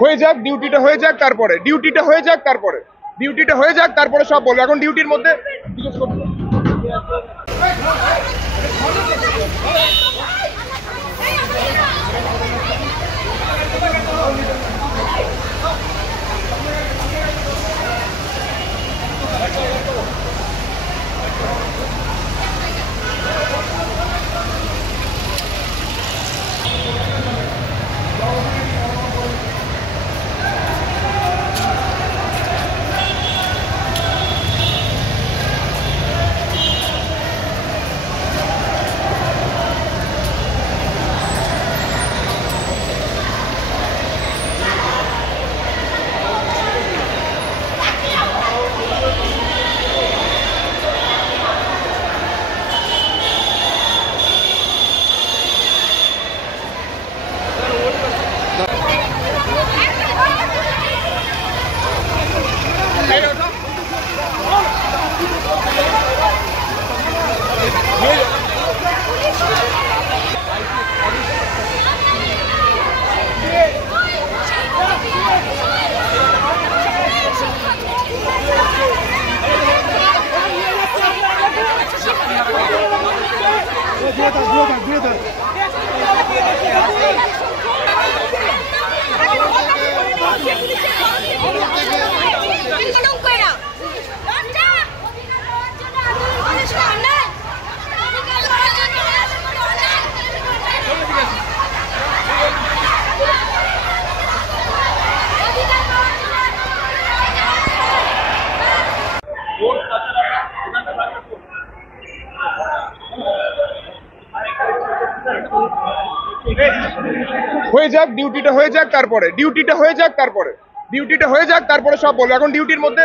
হয়ে যাক, ডিউটিটা হয়ে যাক, তারপরে সব বলবো। এখন ডিউটির মধ্যে হয়ে যাক, ডিউটিটা হয়ে যাক, তারপরে সব বলবো। এখন ডিউটির মধ্যে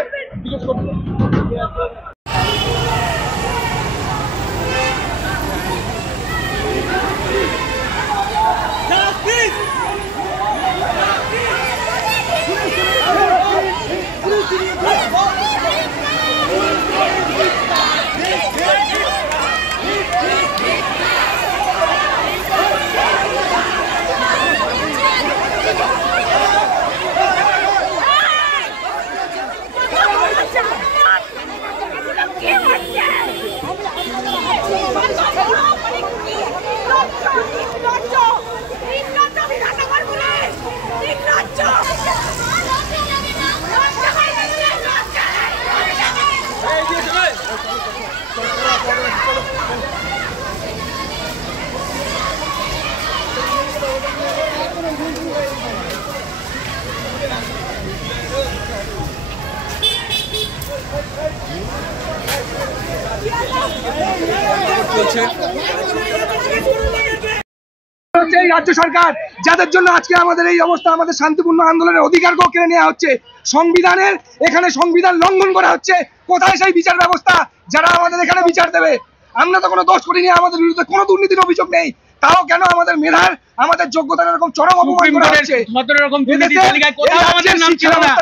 রাজ্য সরকার যাদের জন্য আজকে আমাদের এই অবস্থা, আমাদের শান্তিপূর্ণ আন্দোলনের অধিকারকেও কেড়ে নেওয়া হচ্ছে, সংবিধানের এখানে সংবিধান লঙ্ঘন করা হচ্ছে। কোথায় সেই বিচার ব্যবস্থা যারা আমাদের এখানে বিচার দেবে? আমরা তো কোনো দোষ করিনি, আমাদের বিরুদ্ধে কোনো দুর্নীতির অভিযোগ নেই, তাও কেন আমাদের মেধার, আমাদের যোগ্যতার এরকম চরম অপমান করা হচ্ছে?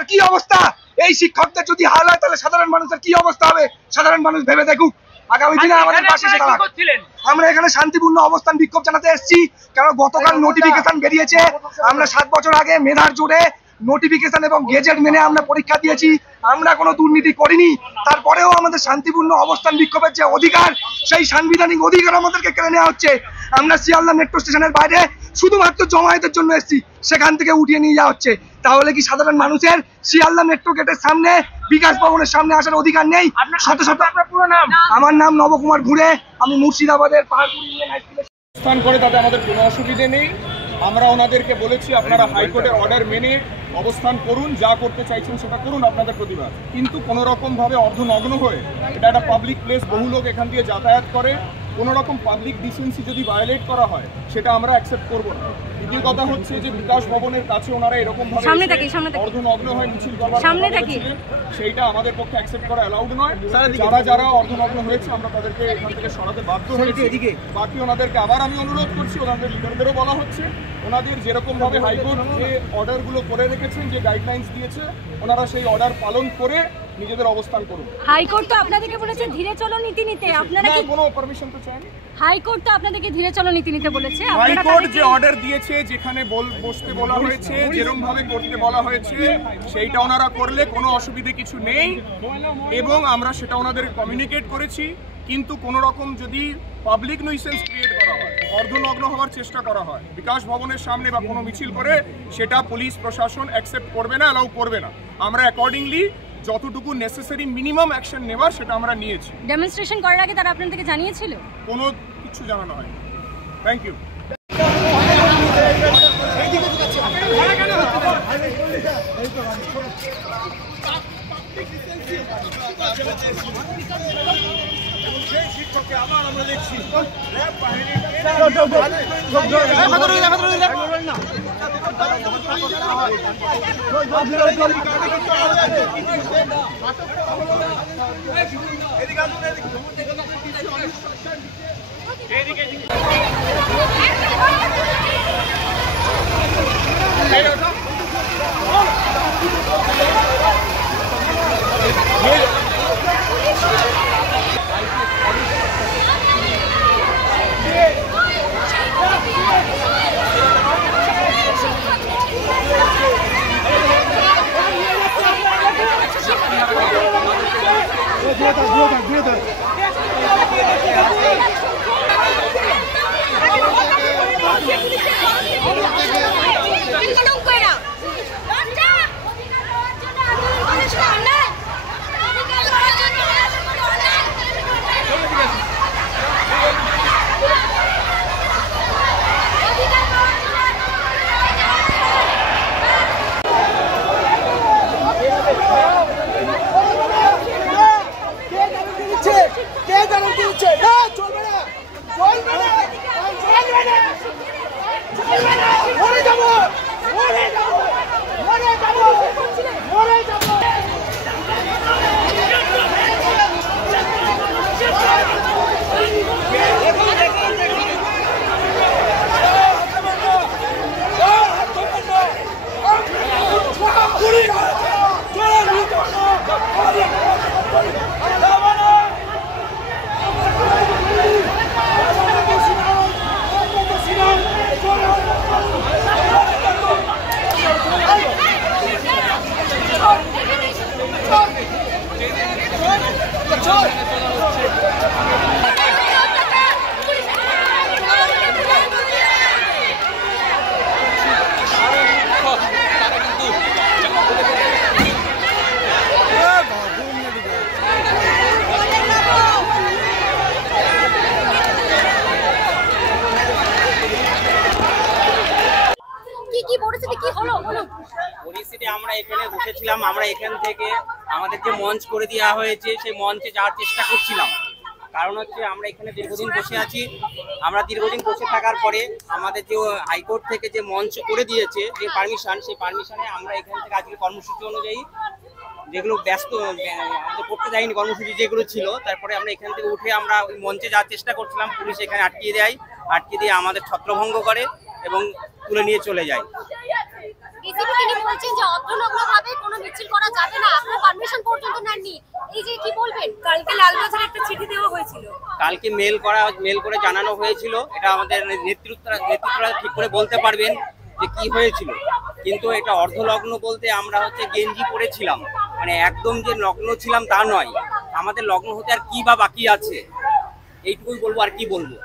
কি অবস্থা? এই শিক্ষকদের যদি হাল হয় তাহলে সাধারণ মানুষের কি অবস্থা হবে? সাধারণ মানুষ ভেবে দেখুক, আগামী দিনে আমাদের পাশে আমরা এখানে শান্তিপূর্ণ অবস্থান বিক্ষোভ জানাতে এসেছি। কারণ গতকাল নোটিফিকেশন বেরিয়েছে, আমরা 7 বছর আগে মেধার জোরে নোটিফিকেশন এবং গেজেট মেনে আমরা পরীক্ষা দিয়েছি, আমরা কোনো দুর্নীতি করিনি। তারপরেও আমাদের শান্তিপূর্ণ অবস্থান বিক্ষোভের যে অধিকার, সেই সাংবিধানিক অধিকার আমাদেরকে কেড়ে নেওয়া হচ্ছে। আমরা শিয়ালদা মেট্রো স্টেশনের বাইরে শুধুমাত্র জমায়েতের জন্য এসেছি, সেখান থেকে উঠিয়ে নিয়ে যাওয়া হচ্ছে। তাহলে কি সাধারণ মানুষের শিয়ালদা মেট্রো গেটের সামনে, বিকাশ ভবনের সামনে আসার অধিকার নেই? শত শত। আমার নাম নবকুমার ঘুরে, আমি মুর্শিদাবাদের পাহাড়পুর ইউনিয়ন হাই স্কুলে অবস্থান করে, তাতে আমাদের কোনো অসুবিধে নেই। আমরা ওনাদেরকে বলেছি আপনারা হাইকোর্টের অর্ডার মেনে অবস্থান করুন, যা করতে চাইছেন সেটা করুন, আপনাদের প্রতিবাদ। কিন্তু কোনো রকম ভাবে অর্ধনগ্ন হয়ে, এটা একটা পাবলিক প্লেস, বহু লোক এখান দিয়ে যাতায়াত করে, কোনো রকম পাবলিক ডিসেন্সি যদি ভায়োলেট করা হয় সেটা আমরা অ্যাকসেপ্ট করব না। দ্বিতীয় কথা হচ্ছে যে বিকাশ ভবনের কাছে ওনারা এরকম ভাবে অর্ধনগ্ন হয়ে মিছিল করবার সেইটা আমাদের পক্ষে অ্যাকসেপ্ট করা অ্যালাউড নয়। যারা অর্ধনগ্ন হয়েছে আমরা তাদেরকে এখান থেকে সরাতে বাধ্য হয়েছি। বাকি ওনাদেরকে আবার আমি অনুরোধ করছি, ওনাদের লিডারদেরও বলা হচ্ছে, ওনাদের যেরকম ভাবে হাইকোর্ট যে অর্ডারগুলো করে রেখেছেন, যে গাইডলাইন্স দিয়েছে, ওনারা সেই অর্ডার পালন করে নিজেদের অবস্থান করুন। হাইকোর্ট তো আপনাদেরকে বলেছে ধীরে চলো নীতি নিতে, আপনারা কি কোনো পারমিশন তো চাইনি? হাইকোর্ট তো আপনাদেরকে ধীরে চলো নীতি নিতে বলেছে। হাইকোর্ট যে অর্ডার দিয়েছে, যেখানে বসতে বলা হয়েছে, যেরকম ভাবে করতে বলা হয়েছে, সেইটা ওনারা করলে কোনো অসুবিধে কিছু নেই এবং আমরা সেটা ওনাদের কমিউনিকেট করেছি। কিন্তু কোনো রকম যদি পাবলিক nuisance ক্রিয়েট করা হয়, অর্ধনগ্ন হওয়ার চেষ্টা করা হয় বিকাশ ভবনের সামনে বা কোনো মিছিল করে, সেটা পুলিশ প্রশাসন অ্যাকসেপ্ট করবে না, অ্যালাউ করবে না। আমরা অ্যাকর্ডিংলি যতটুকু নেসেসারি মিনিমাম অ্যাকশন নেওয়ার সেটা আমরা নিয়েছি। ডেমনস্ট্রেশন করার আগে তারা আপনাদেরকে জানিয়েছিল? কোনো কিছু জানানো হয়। Thank you. আমরা দেখছি পরিস্থিতি আমরা এখানে বসেছিলাম, আমরা এখান থেকে আমাদের যে মঞ্চ করে দেওয়া হয়েছে সেই মঞ্চে যাওয়ার চেষ্টা করছিলাম। কারণ হচ্ছে আমরা এখানে দীর্ঘদিন বসে আছি। আমরা দীর্ঘদিন বসে থাকার পরে আমাদের যে হাইকোর্ট থেকে যে মঞ্চ করে দিয়েছে, যে পারমিশন, সেই পারমিশনে আমরা এখান থেকে আজকে কর্মসূচি অনুযায়ী যেগুলো ব্যস্ত আমাদের করতে যাইনি কর্মসূচি যেগুলো ছিল, তারপরে আমরা এখান থেকে উঠে আমরা ওই মঞ্চে যাওয়ার চেষ্টা করছিলাম। পুলিশ এখানে আটকিয়ে দেয়, আটকে দিয়ে আমাদের ছত্রভঙ্গ করে এবং তুলে নিয়ে চলে যায়। ডিসিপি তিনি বলছেন যে অর্ধনগ্নভাবে কোনো মিছিল করা যাবে না, আপনারা পারমিশন পর্যন্ত নেননি। এই যে কি বলবেন? কালকে লালবাজারে একটা চিঠি দেওয়া হয়েছিল, কালকে মেল করে জানানো হয়েছিল। এটা আমাদের নেতৃত্বরা ঠিক করে বলতে পারবেন যে কি হয়েছিল। কিন্তু এটা অর্ধলগ্ন বলতে আমরা হচ্ছে গেঞ্জি পরেছিলাম, মানে একদম যে লগ্ন ছিলাম তা নয়। আমাদের লগ্ন হতে আর কি বা বাকি আছে, এইটুকুই বলবো, আর কি বলবো।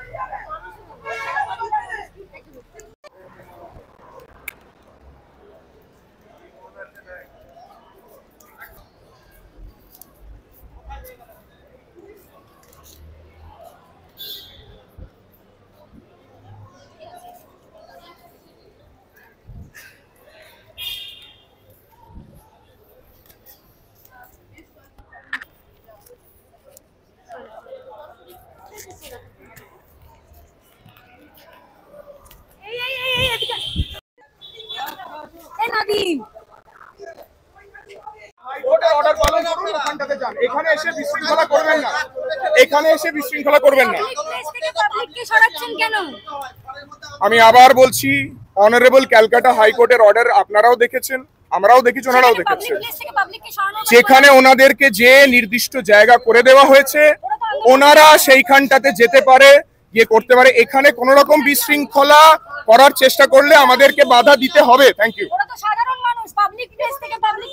এখানে এসে বিশৃঙ্খলা করবেন না, এখানে এসে বিশৃঙ্খলা করবেন না। আমি আবার বলছি, অনারেবল ক্যালকাটা হাইকোর্টের অর্ডার আপনারাও দেখেছেন, আমরাও দেখেছি, ওনারাও দেখেছেন, যেখানে ওনাদেরকে যে নির্দিষ্ট জায়গা করে দেওয়া হয়েছে ওনারা সেইখানটাতে যেতে পারে, গিয়ে করতে পারে। এখানে কোন রকম বিশৃঙ্খলা করার চেষ্টা করলে আমাদেরকে বাধা দিতে হবে। Thank you. সাধারণ মানুষ পাবলিক প্লেস থেকে পাবলিক